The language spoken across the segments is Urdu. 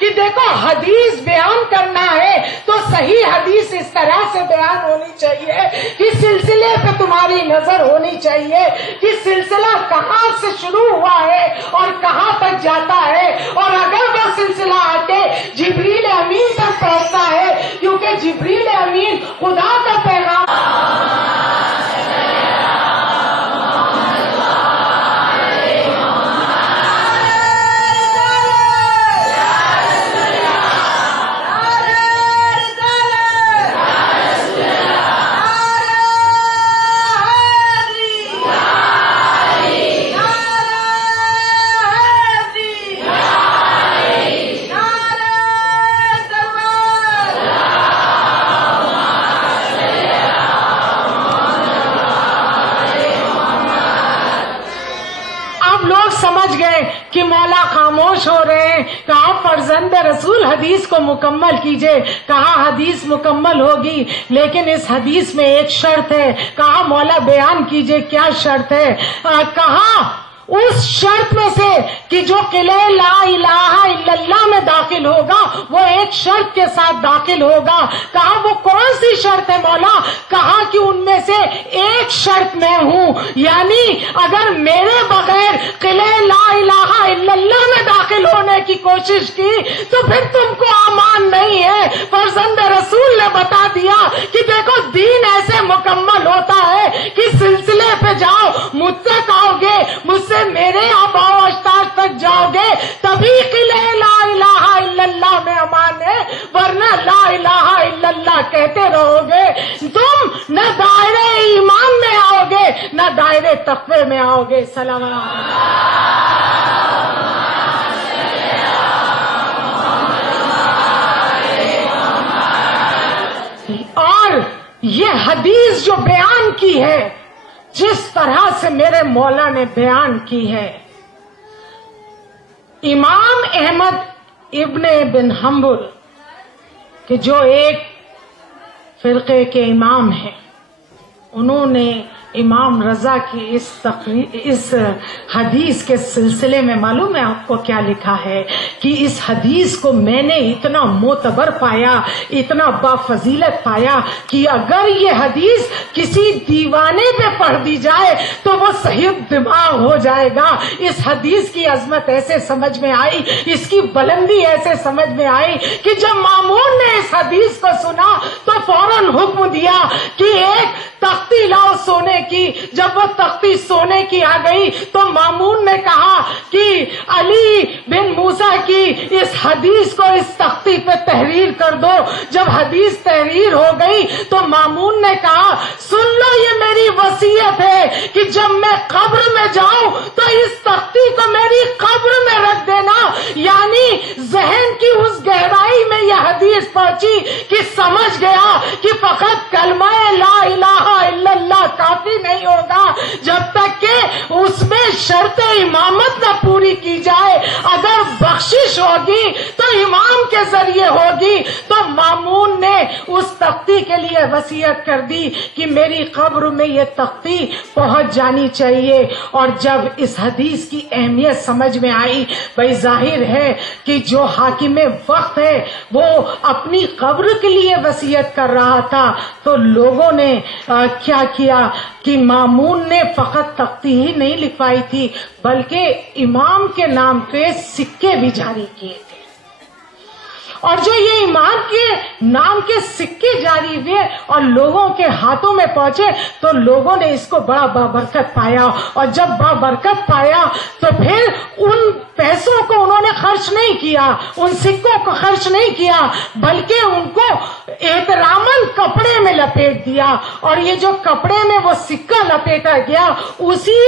کہ دیکھو حدیث بیان کرنا ہے تو صحیح حدیث اس طرح سے بیان ہونی چاہیے کہ سلسلے پہ تمہاری نظر ہونی چاہیے کہ سلسلہ کہاں سے شروع ہوا ہے اور کہاں تک جاتا ہے، اور اگر وہ سلسلہ آ کے جبریل امین تک پہنچتا ہے، کیونکہ جبریل امین خدا کا پیغام کہ مولا خاموش ہو رہے ہیں، کہاں فرزند رسول حدیث کو مکمل کیجئے، کہاں حدیث مکمل ہوگی، لیکن اس حدیث میں ایک شرط ہے، کہاں مولا بیان کیجئے کیا شرط ہے، کہاں اس شرط میں سے کہ جو قلعہ لا الہ الا اللہ میں داخل ہوگا وہ ایک شرط کے ساتھ داخل ہوگا، کہا وہ کون سی شرط ہے مولا، کہا کہ ان میں سے ایک شرط میں ہوں، یعنی اگر میرے بغیر قلعہ لا الہ الا اللہ میں داخل ہونے کی کوشش کی تو پھر تم کو امان نہیں ہے۔ فرزند رسول نے بتا دیا کہ دیکھو دین ایسے مکمل ہوتا ہے کہ سلسلے پہ جاؤ، مجھ تک آؤ گے، مجھ سے میرے آبا و اجداد تک جاؤ گے تبھی قلعہ لا الہ الا اللہ میں امان ہے، ورنہ لا الہ الا اللہ کہتے رہو گے تم نہ دائرے ایمان میں آؤ گے نہ دائرے تقوی میں آؤ گے۔ سلام علیکم۔ اور یہ حدیث جو بیان کی ہے جس طرح سے میرے مولا نے بیان کی ہے، امام احمد ابن بن حنبل کہ جو ایک فرقے کے امام ہیں، انہوں نے امام رضا کی اس حدیث کے سلسلے میں معلوم ہے آپ کو کیا لکھا ہے کہ اس حدیث کو میں نے اتنا معتبر پایا، اتنا بافضیلت پایا کہ اگر یہ حدیث کسی دیوانے پہ پڑھ دی جائے تو وہ صحیح دماغ ہو جائے گا۔ اس حدیث کی عظمت ایسے سمجھ میں آئی، اس کی بلندی ایسے سمجھ میں آئی کہ جب مامون نے اس حدیث کو سنا تو فوراً حکم دیا کہ ایک تختی لاؤ سونے کی۔ جب وہ تختی سونے کی آ گئی تو مامون نے کہا کہ علی بن موسیٰ کی اس حدیث کو اس تختی پہ تحریر کر دو۔ جب حدیث تحریر ہو گئی تو مامون نے کہا سن لو یہ میری وصیت ہے کہ جب میں قبر میں جاؤں تو اس تختی کو میری قبر میں رکھ دینا، یعنی ذہن کی اس گہرائی میں یہ حدیث پہنچی کہ سمجھ گیا کہ فقط کلمہ لا الہ الا اللہ کافی نہیں ہوگا جب تک کہ اس میں شرط امامت نہ پوری کی جائے۔ اگر بخشش ہوگی تو امام کے ذریعے ہوگی۔ تو مامون نے اس تختی کے لیے وصیت کر دی کہ میری قبر میں یہ تختی پہنچ جانی چاہیے۔ اور جب اس حدیث کی اہمیت سمجھ میں آئی، بھائی ظاہر ہے کہ جو حاکم وقت ہے وہ اپنی قبر کے لیے وصیت کر رہا تھا، تو لوگوں نے کیا کیا کہ مامون نے فقط تختی ہی نہیں لکھوائی تھی بلکہ امام کے نام پہ سکے بھی جاری کیے تھے، اور جو یہ امام کے نام کے سکے جاری ہوئے اور لوگوں کے ہاتھوں میں پہنچے تو لوگوں نے اس کو بڑا بابرکت پایا، اور جب بابرکت پایا تو پھر ان پیسوں کو انہوں نے خرچ نہیں کیا، ان سکوں کو خرچ نہیں کیا، بلکہ ان کو احتراماً کپڑے میں لپیٹ دیا، اور یہ جو کپڑے میں وہ سکہ لپیٹا گیا اسی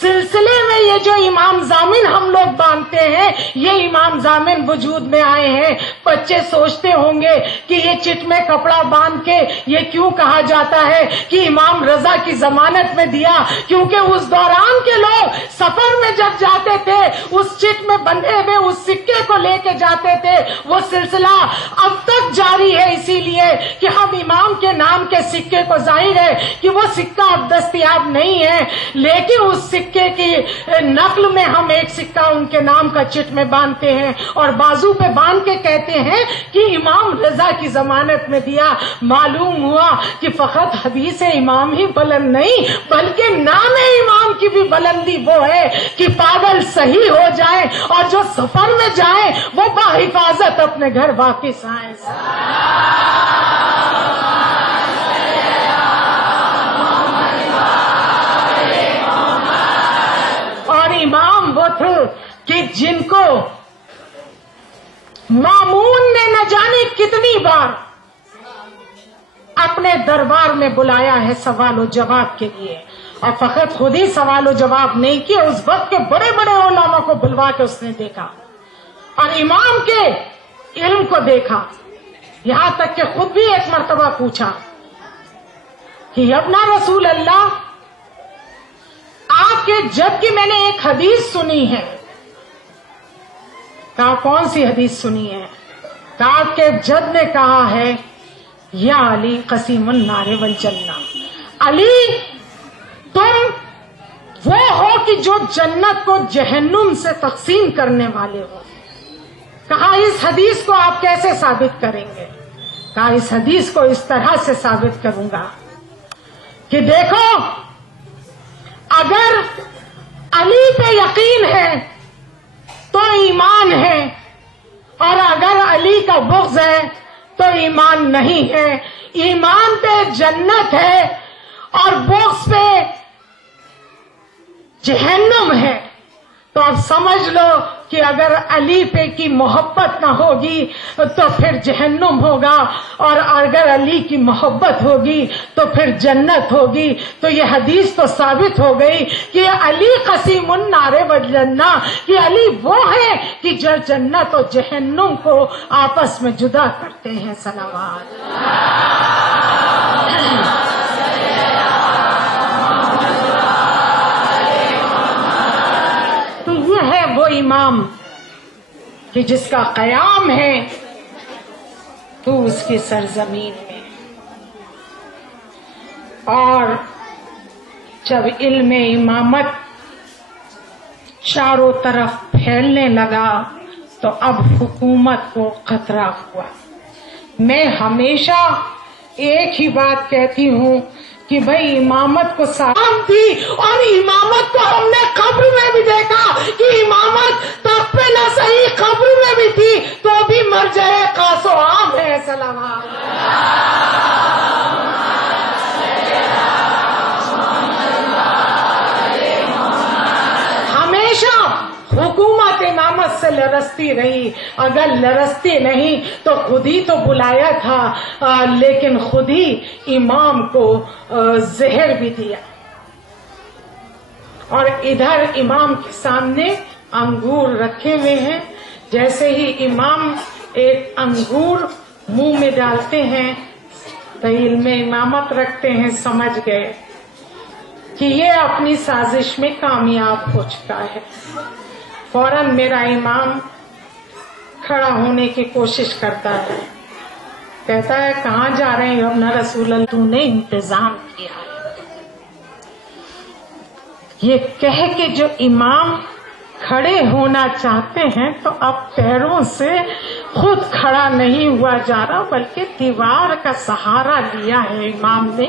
سلسلے میں یہ جو امام ضامن ہم لوگ باندھتے ہیں، یہ امام ضامن وجود میں آئے ہیں۔ بچے سوچتے ہوں گے کہ یہ چٹ میں کپڑا باندھ کے یہ کیوں کہا جاتا ہے کہ امام رضا کی ضمانت میں دیا، کیونکہ اس دوران کے لوگ سفر میں جب جاتے تھے اس چٹ میں بندھے ہوئے اس سکے کو لے کے جاتے تھے۔ وہ سلسلہ اب تک جاری ہے، اسی لیے کہ ہم امام کے نام کے سکے کو ظاہر ہے کہ وہ سکہ اب دستیاب نہیں ہے، لیکن اس سکے کی نقل میں ہم ایک سکہ ان کے نام کا چٹ میں باندھتے ہیں اور بازو پہ باندھ کے کہتے ہیں کہ امام رضا کی ضمانت میں دیا. معلوم ہوا کہ فقط حدیث امام ہی بلند نہیں بلکہ نام امام کی بھی بلندی وہ ہے کہ پاگل صحیح ہو جائے اور جو سفر میں جائے وہ باحفاظت اپنے گھر واپس آئے. اور امام وہ تھے کہ جن کو مامون نے نہ جانے کتنی بار اپنے دربار میں بلایا ہے سوال و جواب کے لیے، اور فقط خود ہی سوال و جواب نہیں کیا، اس وقت کے بڑے بڑے علماء کو بلوا کے اس نے دیکھا اور امام کے علم کو دیکھا. یہاں تک کہ خود بھی ایک مرتبہ پوچھا کہ ابنا رسول اللہ، آپ کے جد کی میں نے ایک حدیث سنی ہے. کہا کون سی حدیث سنی ہے؟ کہا آپ کے جد نے کہا ہے یا علی قسیم النار والجنہ، علی تم وہ ہو کہ جو جنت کو جہنم سے تقسیم کرنے والے ہو. کہا اس حدیث کو آپ کیسے ثابت کریں گے؟ کہا اس حدیث کو اس طرح سے ثابت کروں گا کہ دیکھو، اگر علی پہ یقین ہے تو ایمان ہے، اور اگر علی کا بغض ہے تو ایمان نہیں ہے. ایمان پہ جنت ہے اور بغض پہ جہنم ہے. تو اب سمجھ لو کہ اگر علی پہ کی محبت نہ ہوگی تو پھر جہنم ہوگا، اور اگر علی کی محبت ہوگی تو پھر جنت ہوگی. تو یہ حدیث تو ثابت ہو گئی کہ علی قسیم النار والجنہ، کہ علی وہ ہے کہ جو جنت اور جہنم کو آپس میں جدا کرتے ہیں. صلوات. تو یہ ہے وہ امام کہ جس کا قیام ہے تو اس کی سرزمین میں. اور جب علم امامت چاروں طرف پھیلنے لگا تو اب حکومت کو خطرہ ہوا. میں ہمیشہ ایک ہی بات کہتی ہوں کہ بھئی امامت کو سلام تھی، اور امامت کو ہم نے قبر میں بھی دیکھا کہ امامت تخت پہ نہ صحیح قبر میں بھی تھی تو بھی مرجع خاص و عام ہے. سلام. ہمیشہ حکومت امامت سے لرزتی رہی. اگر لرزتی نہیں تو خود ہی تو بلایا تھا، لیکن خود ہی امام کو زہر بھی دیا. اور ادھر امام کے سامنے انگور رکھے ہوئے ہیں. جیسے ہی امام ایک انگور منہ میں ڈالتے ہیں تو علم امامت رکھتے ہیں سمجھ گئے کہ یہ اپنی سازش میں کامیاب ہو چکا ہے. فوراً میرا امام کھڑا ہونے کی کوشش کرتا ہے، کہتا ہے کہاں جا رہے ہیں ابن رسول اللہ؟ تو نے انتظام کیا ہے. یہ کہہ کے جو امام کھڑے ہونا چاہتے ہیں تو اب پیروں سے خود کھڑا نہیں ہوا جا رہا بلکہ دیوار کا سہارا لیا ہے امام نے.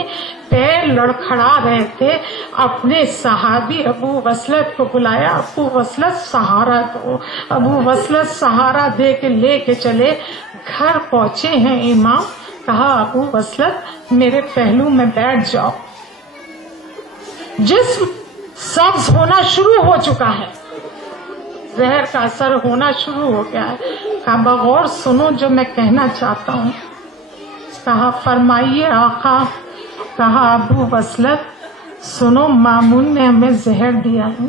پیر لڑکھڑا رہے تھے. اپنے صحابی ابو وصلت کو بلایا، ابو وصلت سہارا دو. ابو وصلت سہارا دے کے لے کے چلے. گھر پہنچے ہیں امام، کہا ابو وصلت میرے پہلو میں بیٹھ جاؤ. جسم سبز ہونا شروع ہو چکا ہے، زہر کا اثر ہونا شروع ہو گیا ہے. کہا بغور سنو جو میں کہنا چاہتا ہوں. کہا فرمائیے آقا. کہا ابو وصلت سنو، مامون نے ہمیں زہر دیا ہے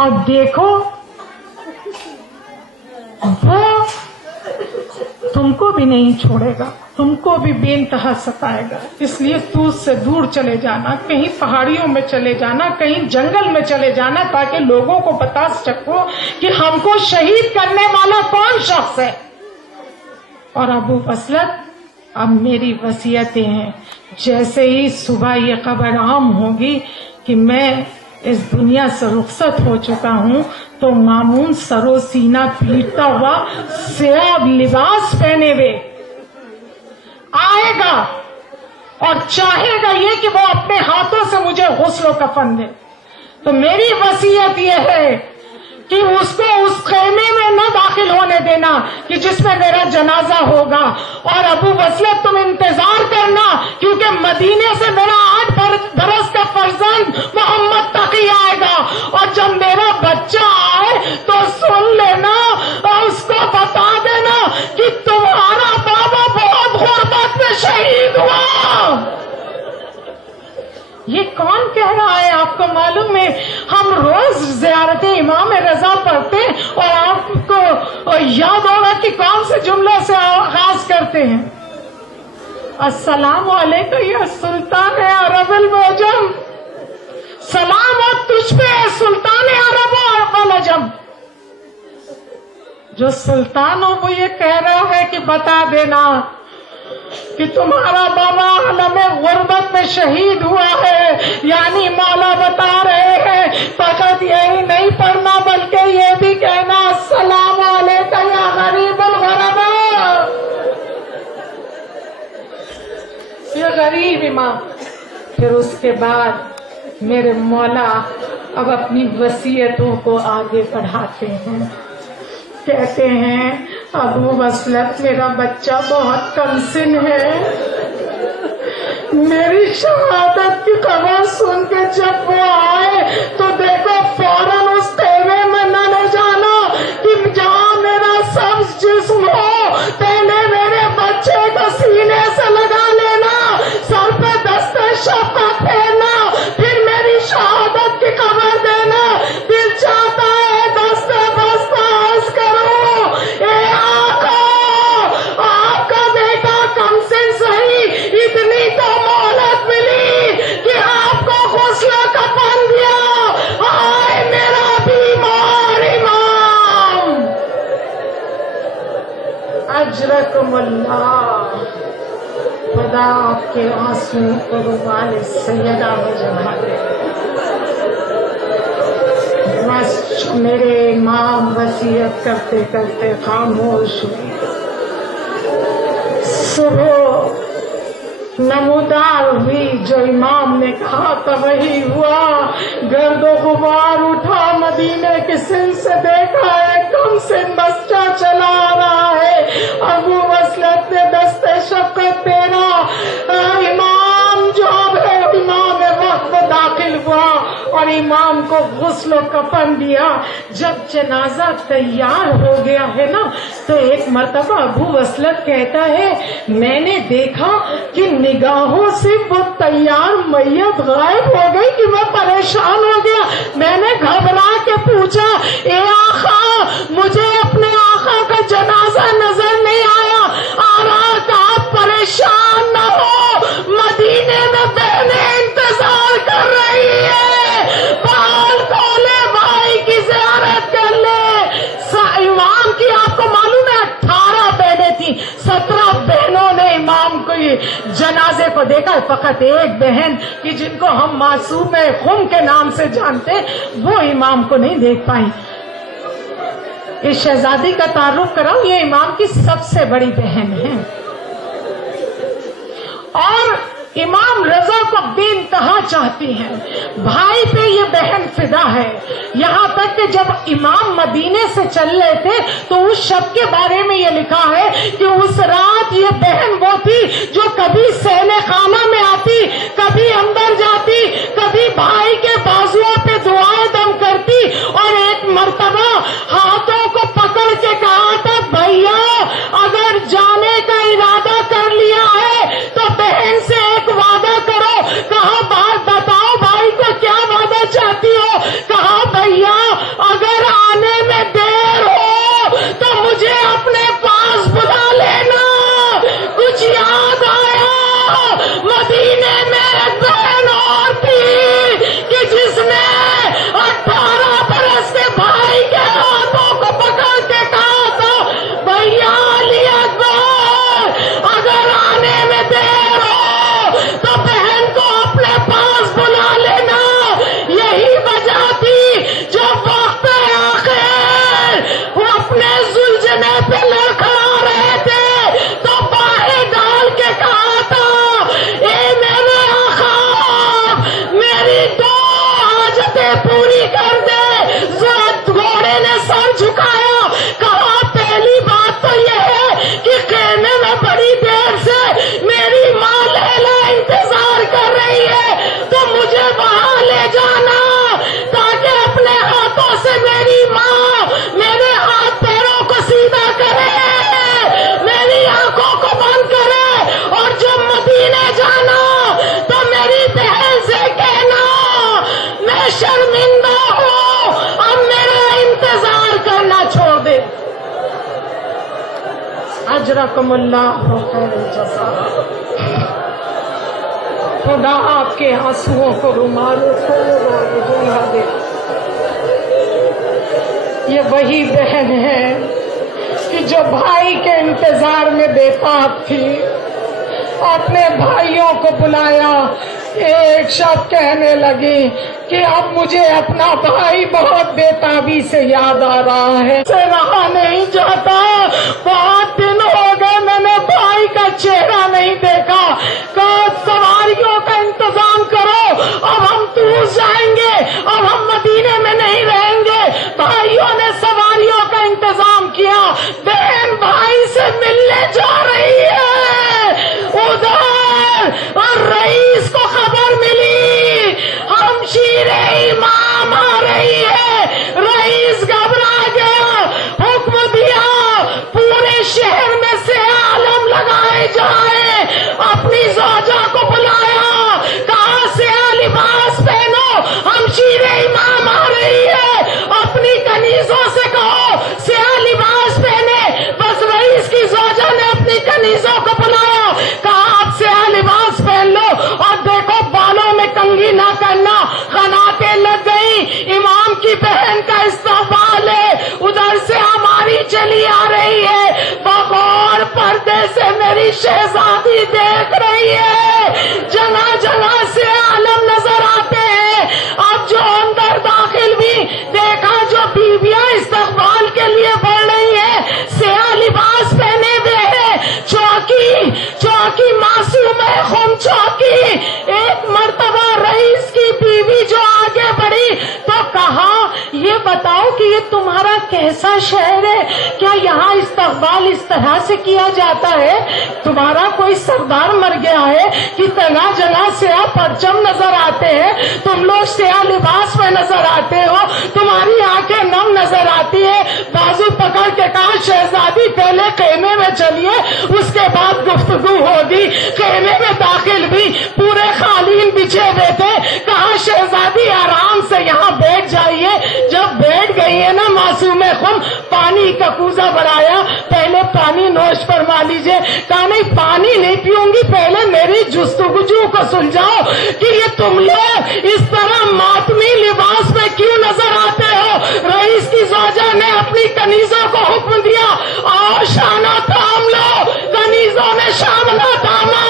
اور دیکھو وہ تم کو بھی نہیں چھوڑے گا، تم کو بھی بے انتہا ستائے گا. اس لیے تو اس سے دور چلے جانا، کہیں پہاڑیوں میں چلے جانا، کہیں جنگل میں چلے جانا، تاکہ لوگوں کو بتا سکو کہ ہم کو شہید کرنے والا کون شخص ہے. اور ابو وصلت اب میری وصیتیں ہیں، جیسے ہی صبح یہ قبر عام ہوگی کہ میں اس دنیا سے رخصت ہو چکا ہوں تو مامون سرو سینہ پیٹتا ہوا سیاہ لباس پہنے ہوئے آئے گا اور چاہے گا یہ کہ وہ اپنے ہاتھوں سے مجھے غسل و کفن دے. تو میری وصیت یہ ہے کہ اس کو اس خیمے میں نہ داخل ہونے دینا کہ جس میں میرا جنازہ ہوگا. اور ابو وصلت تم انتظار کرنا کیونکہ مدینے سے میرا 8 برس کا فرزند محمد تقی آئے گا اور جب میرا بچہ آئے تو سن لینا اور اس کو بتا دینا کہ تمہارا بابا بہت غربت میں شہید ہوا. یہ کون کہہ رہا ہے آپ کو معلوم ہے؟ ہم روز زیارت امام رضا پڑھتے اور آپ کو یاد ہوگا کہ کون سے جملے سے آغاز کرتے ہیں. السلام علیکم یا سلطان عرب المعجم، سلام ہو تجھ پہ سلطان عرب والعجم. جو سلطان ہو وہ یہ کہہ رہا ہے کہ بتا دینا کہ تمہارا بابا عالم غربت میں شہید ہوا ہے. یعنی مولا بتا رہے ہیں فقط یہی نہیں پڑھنا بلکہ یہ بھی کہنا السلام علیکم یا غریب الغربا. یہ غریب امام. پھر اس کے بعد میرے مولا اب اپنی وصیتوں کو آگے بڑھاتے ہیں. کہتے ہیں ابو وصلت میرا بچہ بہت کم سن ہے، میری شہادت کی خبر سن کے جب وہ آئے تو دیکھو فوراً اس خیمے میں نہ لے جانا کہ جہاں میرا سبز جسم ہو پہلے میرے بچے کو سینے سے لگا لینا، سر پہ دستِ شفقت پھیرنا، پھر میری شہادت کی خبر دینا. دل چاہتا ہے دستِ بستہ عرض کرو اے آقا آپ کا بیٹا کم سے صحیح اتنی تو مہلت ملی کہ آپ کو غسل کفن دیا. آئے میرا بیمار امام. اجرکم اللہ. خدا آپ کے آنسو کو رومال سیدہ وجہ دے. بس میرے امام وصیت کرتے کرتے خاموش ہوئے. صبح نمودار ہوئی، جو امام نے کہا تھا وہی ہوا. گرد و غبار اٹھا، مدینے کے سن سے دیکھا ہے کم سن بچہ چلا آ رہا ہے. ابو وصلت نے دستِ شفقت پھیرا. امام جو ہے امام وقت داخل ہوا اور امام کو غسل و کفن دیا. جب جنازہ تیار ہو گیا ہے نا تو ایک مرتبہ ابو وصلت کہتا ہے میں نے دیکھا کہ نگاہوں سے وہ تیار میت غائب ہو گئی کہ میں پریشان ہو گیا. میں نے گھبرا کے پوچھا اے آقا مجھے اپنے آقا کا جنازہ نظر نہیں آیا. آ رہا کہ آپ پریشان نہ ہو، مدینے میں بہنیں انتظار کر رہی ہے، بال کھولے بھائی کی زیارت کر لے. امام کی آپ کو معلوم ہے 18 بہنیں تھیں، 17 بہنوں نے امام کو جنازے کو دیکھا. فقط ایک بہن کہ جن کو ہم معصوم خم کے نام سے جانتے وہ امام کو نہیں دیکھ پائی. اس شہزادی کا تعارف کراؤں، یہ امام کی سب سے بڑی بہن ہے اور امام رضا کو بے انتہا چاہتی ہیں. بھائی پہ یہ بہن فدا ہے. یہاں تک کہ جب امام مدینے سے چل رہے تھے تو اس شب کے بارے میں یہ لکھا ہے کہ اس رات یہ بہن وہ تھی جو کبھی سہنے خانہ میں آتی، کبھی اندر جاتی، کبھی بھائی کے بازوؤں پہ دعائیں دم کرتی. اور ایک مرتبہ ہاتھوں کو پکڑ کے کہا تھا بھیا اگر جانے کا ارادہ کر لیا ہے تو بہن سے ایک وعدہ کرو. کہا بات بتاؤ بھائی کو کیا وعدہ چاہتی ہو؟ کہا بھیا اگر آنے میں دیر ہو تو مجھے اپنے پاس بلا لینا. کچھ یاد آیا مدینے میں ایک بہن اور تھی کہ جس نے 18 برس کے بھائی کے ہاتھوں کو سینے پہ لڑکھڑا رہے تھے تو باہیں ڈال کے کہا تھا اے میرے آقا میری دو حاجتیں پوری کر دے. گھوڑے نے سر جھکایا, کہا پہلی بات تو یہ ہے کہ خیمے میں بڑی دیر سے میری ماں لیلا انتظار کر رہی ہے, تو مجھے وہاں لے جانا تاکہ اپنے ہاتھوں سے میری ماں میرے ہاتھ پیروں کو سیدھا کرے, میری آنکھوں کو بند کرے, اور جب مدینے جانا تو میری بہن سے کہنا میں شرمندہ ہوں, اب میرا انتظار کرنا چھوڑ دے. اجرکم اللہ خیر الجزا. خدا آپ کے آنسوؤں کو رومال دے. یہ وہی بہن ہے کہ جو بھائی کے انتظار میں بے تاب تھی, اپنے بھائیوں کو بلایا. ایک شب کہنے لگی کہ اب مجھے اپنا بھائی بہت بے تابی سے یاد آ رہا ہے, سے رہا نہیں جاتا, بہت دن ہو گئے میں نے بھائی کا چہرہ نہیں دیکھا. سواریوں کا انتظام کرو, اب ہم دور جائیں گے, اب ہم مدینے میں نہیں رہیں گے. بھائیوں نے سواریوں کا انتظام کیا. بہن بھائی سے ملنے جا رہی ہے ادھر, اور رئیس کو خبر ملی ہمشیر امام آ رہی ہے. رئیس گھبرا گیا, حکم دیا پورے شہر میں سے عالم لگائے جائیں. اپنی زوجہ کو بلایا, کہا سیاہ لباس پہنو, ہمشیر امام آ رہی ہے. اپنی کنیزوں سے کہو سیاہ لباس پہنے. بس رئیس کی زوجہ نے اپنی کنیزوں کو بلایا, کہا آپ سیاہ لباس پہن لو, اور دیکھو بالوں میں کنگھی نہ کرنا. قناتیں لگ گئی, امام کی بہن کا استقبال ہے, ادھر سے ہماری چلی آ رہی ہے. بغور پردے سے میری شہزادی دیکھ رہی ہے, جگہ جگہ سے عالم نظر آتے ہیں. اب جو اندر داخل بھی دیکھا, جو بیویاں استقبال کے لیے بڑھ رہی ہیں, سیاہ لباس پہنے ہوئے ہیں. چوکی معصوم ہے, خم چوکی. ایک مرتبہ رئیس کی بیوی جو آگے بڑھی تو کہا یہ بتاؤ کہ یہ تمہارا کیسا شہر ہے, کیا یہاں استقبال اس طرح سے کیا جاتا ہے؟ تمہارا کوئی سردار مر گیا ہے کہ جگہ جگہ سیاہ پرچم نظر آتے ہیں, تم لوگ سیاہ لباس میں نظر آتے ہو, تمہاری آنکھیں نم نظر آتی ہے. بازو پکڑ کے کہا شہزادی پہلے خیمے میں چلیے, اس کے بعد گفتگو ہوگی. خیمے میں داخل بھی پورے قالین بچھے ہوئے تھے, کہا شہزادی آرام سے یہاں بیٹھ جائیے. جب بیٹھ گئی ہے نا معصوم خم, پانی کا کوزہ بڑھایا, پہلے پانی نوش فرما لیجیے. کہا نہیں پانی نہیں پیوں گی, پہلے میری جستجو کو سلجھاؤ کہ یہ تم لوگ اس طرح ماتمی لباس میں کیوں نظر آتے ہو. رئیس کی زوجہ نے اپنی کنیزوں کو حکم دیا, آؤ شانہ تھام لو. کنیزوں نے شامنا تھاما,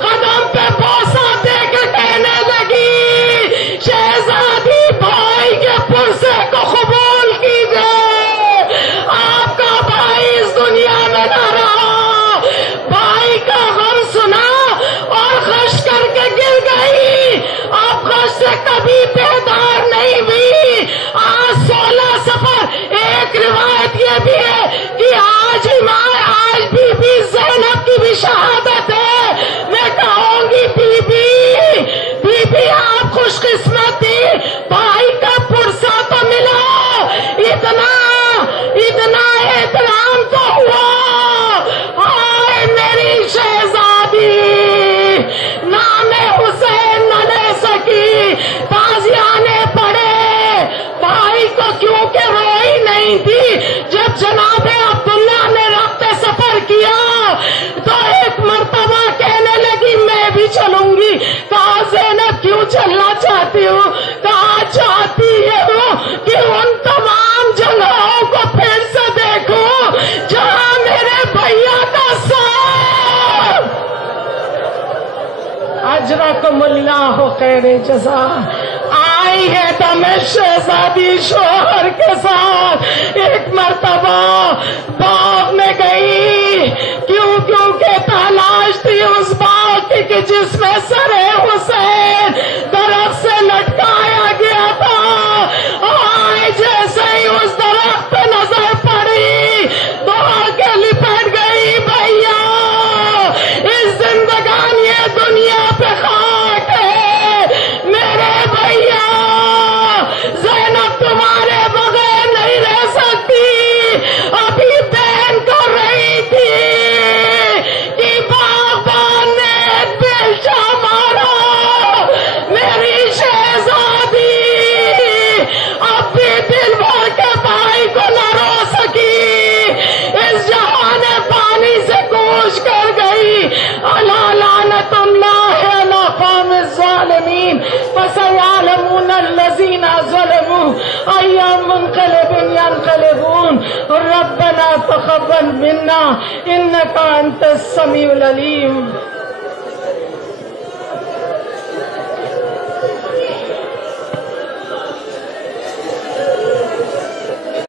قدم پہ بوسہ دے کے کہنے لگی شہزادی بھائی کے پرسے کو قبول کیجئے, آپ کا بھائی اس دنیا میں نہ رہا. بھائی کا غم سنا اور خش کر کے گر گئی, اب خش سے کبھی بیدار نہیں ہوئی. آج 16 صفر. ایک روایت یہ بھی ہے کہ آج بی زینب کی بھی شہادت ہے. میں کہوں گی بی بی آپ خوش قسمت تھی, بھائی کا پرسا تو ملا, اتنا احترام تو ہوا. آئے میری شہزادی, نام حسین نہ لے سکی, تازیانے پڑے. بھائی کو کیونکہ روئی نہیں تھی. جب جناب عبداللہ نے ربط سفر کیا تو ایک مرتبہ کہنے لگی میں بھی چلوں گی. کہا زینب کیوں چلنا چاہتی ہوں؟ کہا چاہتی ہوں کہ ان تمام جگہوں کو پھر سے دیکھوں جہاں میرے بھیا کا سر. اجرکم اللہ خیر جزا. آئی ہے دم شہزادی شوہر کے ساتھ ایک مرتبہ باغ میں گئی، کیونکہ تلاش تھی اس باغ کی کہ جس میں سر حسین درخت سے لٹکایا گیا تھا۔ آئے جیسے ہی اس درخت پہ نظر پڑی تو آ کے لپٹ گئی، بھیا اس زندگانی دنیا پہ خاک ہے میرے بھیا، زینب تمہارے بغیر نہیں رہ سکتی۔ ابھی بہن کر رہی تھی کہ باغبان نے ایک بیلچہ مارا، میری شہزادی اب بھی دل بھر کے بھائی کو نہ رو سکی، اس جہان پانی سے کوش کر گئی۔ الا لعنت اللہ علی قوم الظالمین، فسيعلمون الذين ظلموا أي منقلب ينقلبون۔ ربنا تقبل منا إنك أنت السميع العليم۔